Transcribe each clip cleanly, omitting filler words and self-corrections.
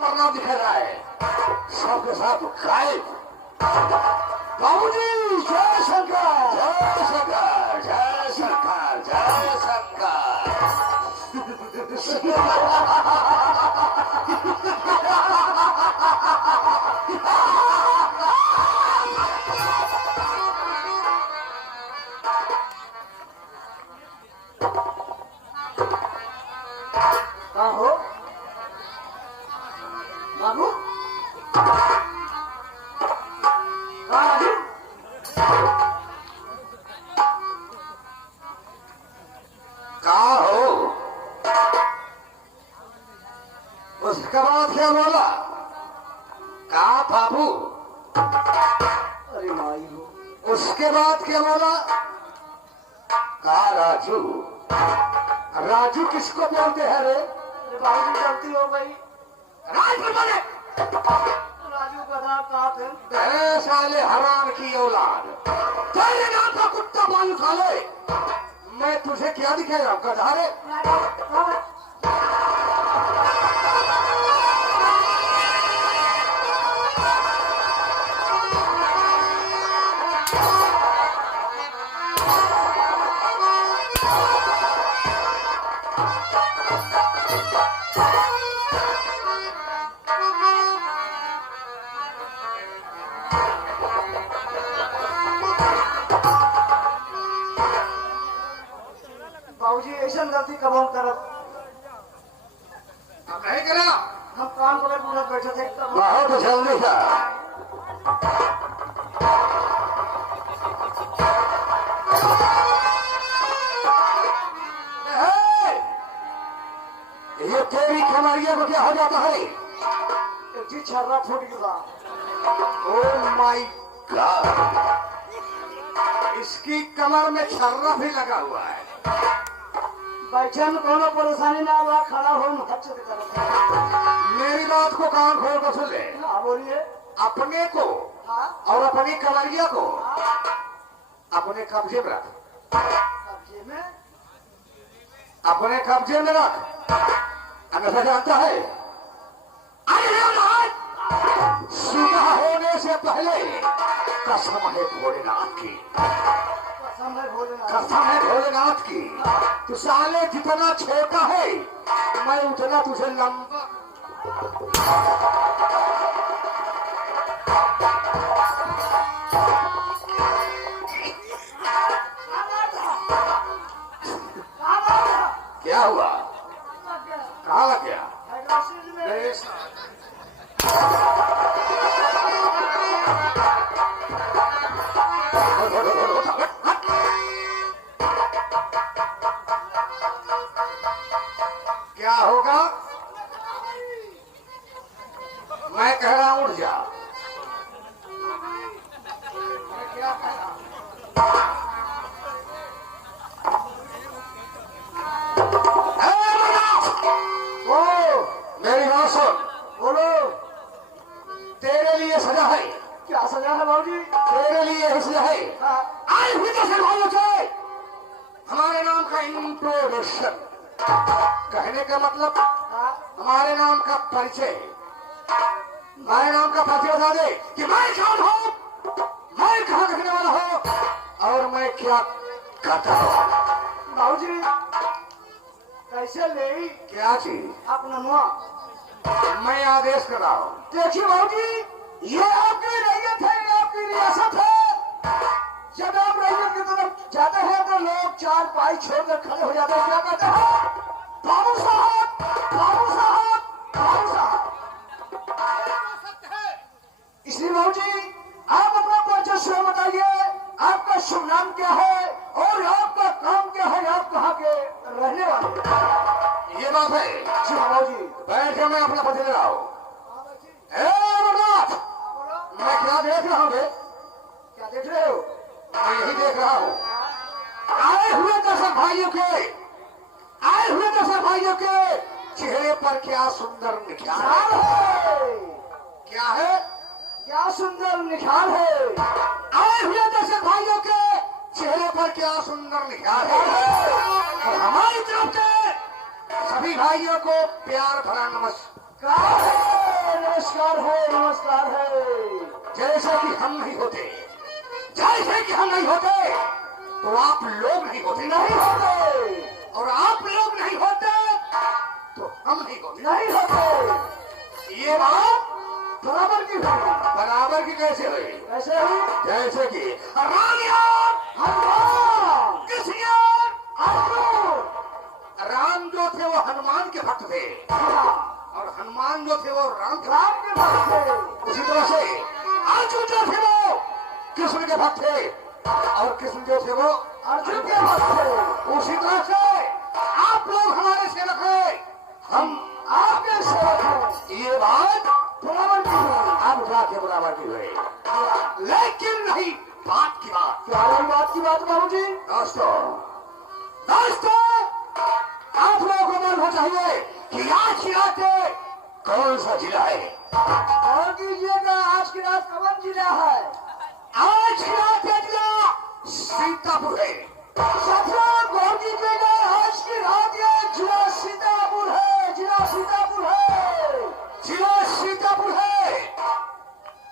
करना दिख रहा है, सबके साथ गायब। बाबूजी जय शंकर, जय शंकर, जय शंकर, जय शंकर। कहाँ हो बाबू? कहाँ राजू? कहाँ हो? उसके बाद क्या बोला? कहाँ बाबू? अरे माई हो। उसके बाद क्या बोला? कहाँ राजू? राजू किसको बोलते हैं रे? अरे बाबूजी गलती हो गई। राजू बोले। राजू गधा कहाँ थे? साले हराम की औलाद, तेरे नाम का कुत्ता बालू खा ले। मैं तुझे क्या दिखेगा गधा रे? बाबूजी ऐसा गलती कबूल करो। अब नहीं करा। हम काम को पूरा बैठे थे तब बहुत जल्दी था। ये तेरी कमरिया को क्या हो जाता है? जी छर्रा फूट गया। ओह माय गॉड, इसकी कमर में छर्रा भी लगा हुआ है। बैठे में कोनो परेशानी ना हुआ, खड़ा हो मत करो। मेरी बात को कान खोल कर सुन ले। हाँ बोलिए। अपने को हाँ और अपनी कमरिया को अपने कब्जे में रख, कब्जे में। अपने कब्जे में रख। अन्यथा जानता है, सुबह होने से पहले कसम है भोलेनाथ की, कसम है भोलेनाथ। कसम है भोलेनाथ की, तू साले जितना छोटा है मैं उतना तुझे लंबा। क्या हुआ? कहाँ लग गया? क्या होगा? मैं कह रहा हूं उठ जा। क्या कह रहा हूं? मेरी बात सुन। बोलो। तेरे लिए सजा है। क्या सजा है बाबूजी? तेरे लिए ही सजा है। हाँ। आज भी तो सिर्फ भाइयों से हमारे नाम का इंट्रोडक्शन, कहने का मतलब हाँ। हमारे नाम का परिचय, हमारे नाम का परिचय बता दे कि मैं कौन हूँ, मैं कहाँ रहने वाला हूँ और मैं क्या करता हूँ। बाबूजी कैसे ले? क्या चीज? अपना मुआ। मैं आदेश कर रहा हूँ। देखिए बाबूजी, ये आपकी रैयत है, ये आपकी रियासत है। जब आप रैयत की तरफ जाते हैं तो लोग चार पाई छोड़कर खड़े हो जाते हैं। क्या कहते हैं? बाबू साहब, बाबू साहब, बाबू साहब। इसलिए बाबूजी आप अपना परिचय स्वयं बताइए। आपका शुभ नाम क्या है और आपका काम क्या है? आप कहाँ के रहने वाले? ये बात है। जी बाबूजी। बैठ के मैं अपना परिचय दे रहा हूँ। मैं क्या देख रहा हूँ? क्या देख रहे हो? मैं यही देख रहा हूँ, आए हुए दर्शक भाइयों के, आए हुए दर्शक भाइयों के चेहरे पर क्या सुंदर निखार है। क्या है? क्या सुंदर निखार है। आए हुए दर्शक भाइयों के चेहरे पर क्या सुंदर निखार है। और हमारी तरफ से सभी भाइयों को प्यार भरा नमस्कार। जैसे कि हम नहीं होते, जैसे कि हम नहीं होते तो आप लोग नहीं होते, नहीं होते, और आप लोग नहीं होते तो हम नहीं होते, नहीं होते। ये बात बराबर की हुई। बराबर की कैसे हुई? कैसे हुई? जैसे कि राम यार हनुमान, कृष्ण यार अर्जुन, राम जो थे वो हनुमान के भक्त थे, और हनुमान जो थे वो राम राम के भक्त थे। उसी तरह से अर्जुन जो थे वो कृष्ण के भक्त थे, और कृष्ण जो थे वो अर्जुन के भक्त थे। उसी तरह से आप लोग हमारे सेवक हैं, हम आपके सेवक हैं। ये बात बराबर की हुई। अब जाके बराबर की हुई, लेकिन नहीं बात की बात। क्या रही बात की बात बाबूजी? दोस्तों दोस्तों आप लोगों को मालूम चाहिए कि आज की रात कौन सा जिला है? और कीजिएगा, आज की रात कौन जिला है? आज की रात का जिला सीतापुर है। साथियों गौर कीजिएगा, आज की रात ये जिला सीतापुर है, जिला सीतापुर है, जिला सीतापुर है।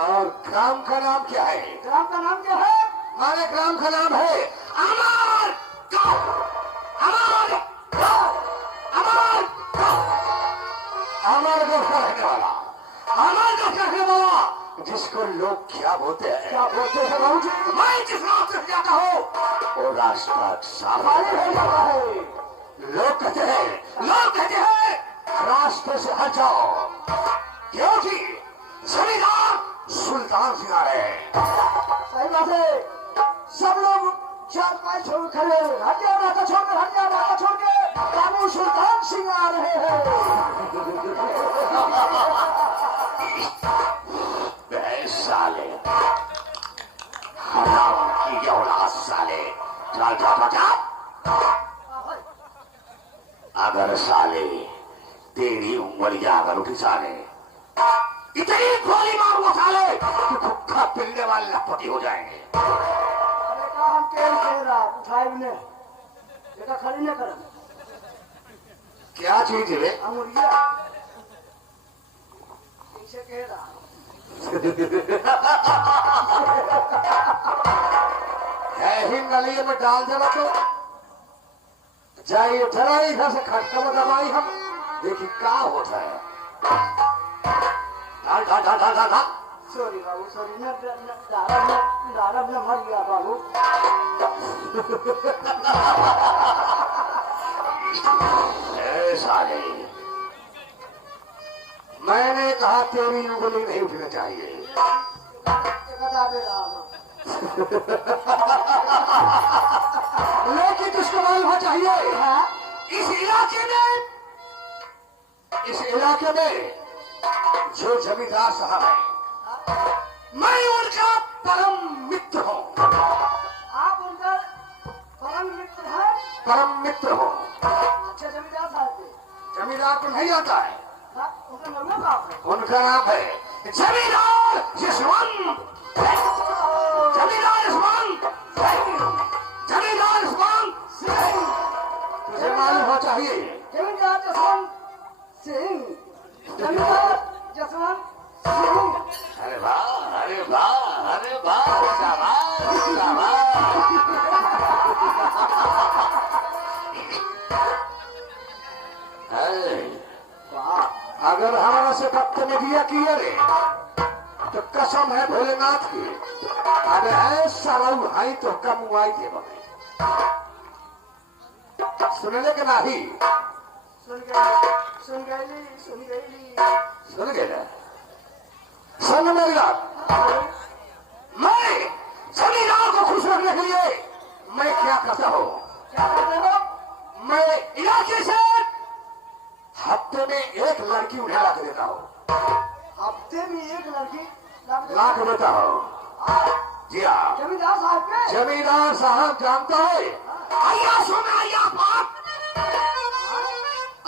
और ग्राम का नाम क्या है? ग्राम का नाम क्या है? हमारे ग्राम का नाम है अमर गांव, अमर गांव, अमर गांव, अमर गांव का रहने वाला, अमर गांव का रहने वाला, जिसको लोग क्या बोलते हैं? क्या बोलते हैं बाबूजी? मैं जिस रास्ते से जाता हूँ वो रास्ता साफ खाली हो जाता है। लोग कहते हैं रास्ते से हट जाओ, क्योंकि जमींदार सुल्तान सिंह आ रहे हैं। सही बात है। सब लोग चार पांच छोड़ खड़े, हट जाओ रास्ता छोड़कर, हट जाओ रास्ता छोड़ के, बाबू सुल्तान सिंह आ रहे हैं। साले हराम की औलाद साले, चल चल चल। अगर साले तेरी उंगलियां अगर उठी साले, इतनी गोली मारूंगा साले कि भुक्खा पिलने वाले लपटी हो जाएंगे। अरे का हम कह रहा उठाए ने बेटा खड़ी न कर। क्या चीज है? अमुरिया कैसे कह रहा? है ही नली में डाल देना तो जाइए जरा इधर से खटका में दबाई हम देखिए क्या होता है। डाल डाल डाल डाल डाल। सॉरी बाबू, सॉरी न दारब न मर गया बाबू। साले मैंने कहा तेरी उंगली नहीं उठनी चाहिए। बता दे रहा हूँ। लेकिन तुझको मालूम चाहिए इस इलाके में जो जमींदार साहब है, मैं उनका परम मित्र हूँ। आप उनका परम मित्र हैं? परम मित्र हूँ। अच्छा जमींदार साहब के जमींदार को नहीं आता है, उनका नाम क्या है? उनका नाम है जमींदार यशवंत, जमींदार यशवंत, जमींदार यशवंत सिंह। तुझे मालूम हो चाहिए जमींदार जसवंत सिंह, जमींदार जसवंत सिंह। अरे वाह अरे वाह अरे वाह, शाबाश शाबाश। अगर हमारा से बदतमीजियां की रे तो कसम है भोलेनाथ की, अगर ऐसा रहू हाई तो कम हुआई थे बने। सुनने के नहीं सुन गई सुन गई सुन गई सुन गए ना? सुन मेरी बात, मैं जमींदार को खुश रखने के लिए मैं क्या करता हूँ? क्या करते हो? मैं इलाके से हफ्ते में एक लड़की उन्हें ला के देता हूँ। हफ्ते में एक लड़की ला के देता हूँ। जी हाँ, जमींदार साहब के? जमींदार साहब जानता है अय्यासों में अय्या बाप,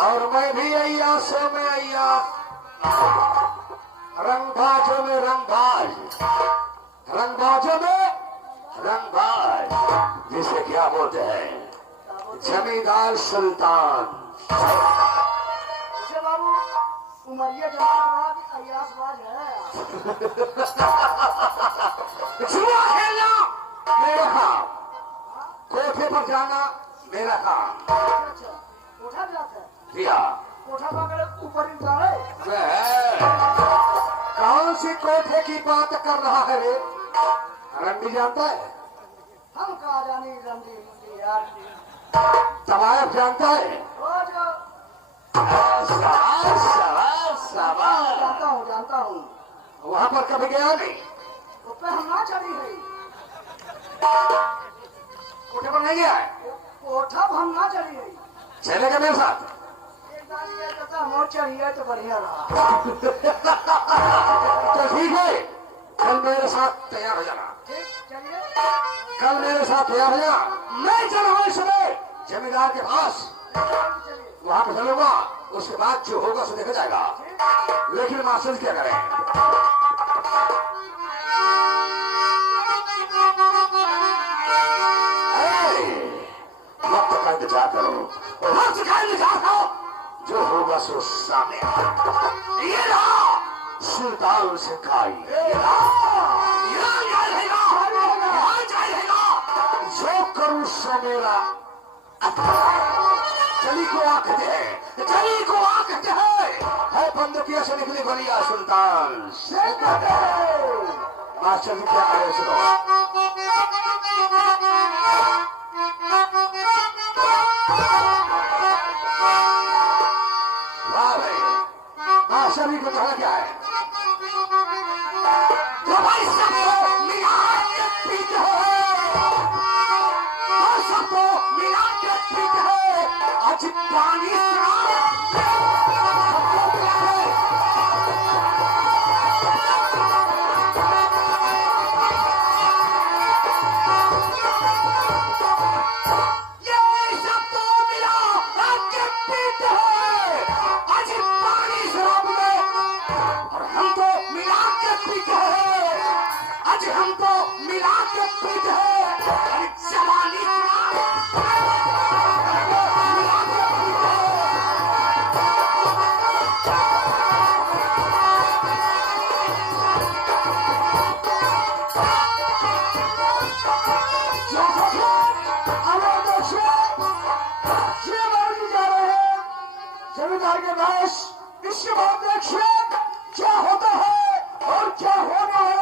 और मैं भी अय्यासों में अय्यास, रंगबाजों में रंगबाज, रंगबाजों में रंगबाज, जिसे क्या बोलते हैं जमींदार सुल्तान। बाबू उमरिया जमात कि अयासबाज है। जुआ खेलना मेरा काम, कोठे पर जाना मेरा काम। कोठा जाता है दिया कोठा पकड़ ऊपर ही उतारे। कौन सी कोठे की बात कर रहा है रे? रंडी जानता है? हम कहा जानी रंडी यार तवायफ जानता है? जानता हूँ वहां पर कभी गया नहीं? उस पर हम ना चढ़ी है। कोठे पर नहीं गया है? कोठा पर हम ना चढ़ी है। चलेगा मेरे साथ? एक बार ये कहता हम चढ़िए तो बढ़िया रहा। तो ठीक है, कल मेरे साथ तैयार हो जाना। ठीक चलिए। कल मेरे साथ तैयार हो जाना। मैं चल रहा हूँ सुबह जमींदार के पास, वहां पर चलूंगा। उसके बाद जो होगा सो देखा जाएगा। लेकिन मास्टर क्या करें? वक्त का इंतजार करो, वक्त का इंतजार करो, जो होगा सो सामने। ये रहा सुल्तान सिंघाई, जो करूं सो मेरा। चली को आंखते है, चली को आंखते है बंदुकिया से निकली गोलियां सुल्तान मास्टर जी क्या करे सुनो। वाह भाई, मास्टर जी को कहना क्या है? तो भाई सबको मिला के पीते हो, सबको मिला के पीते हो। आज पानी जमींदार के पास इसके बाद देखिए क्या होता है और क्या होना है।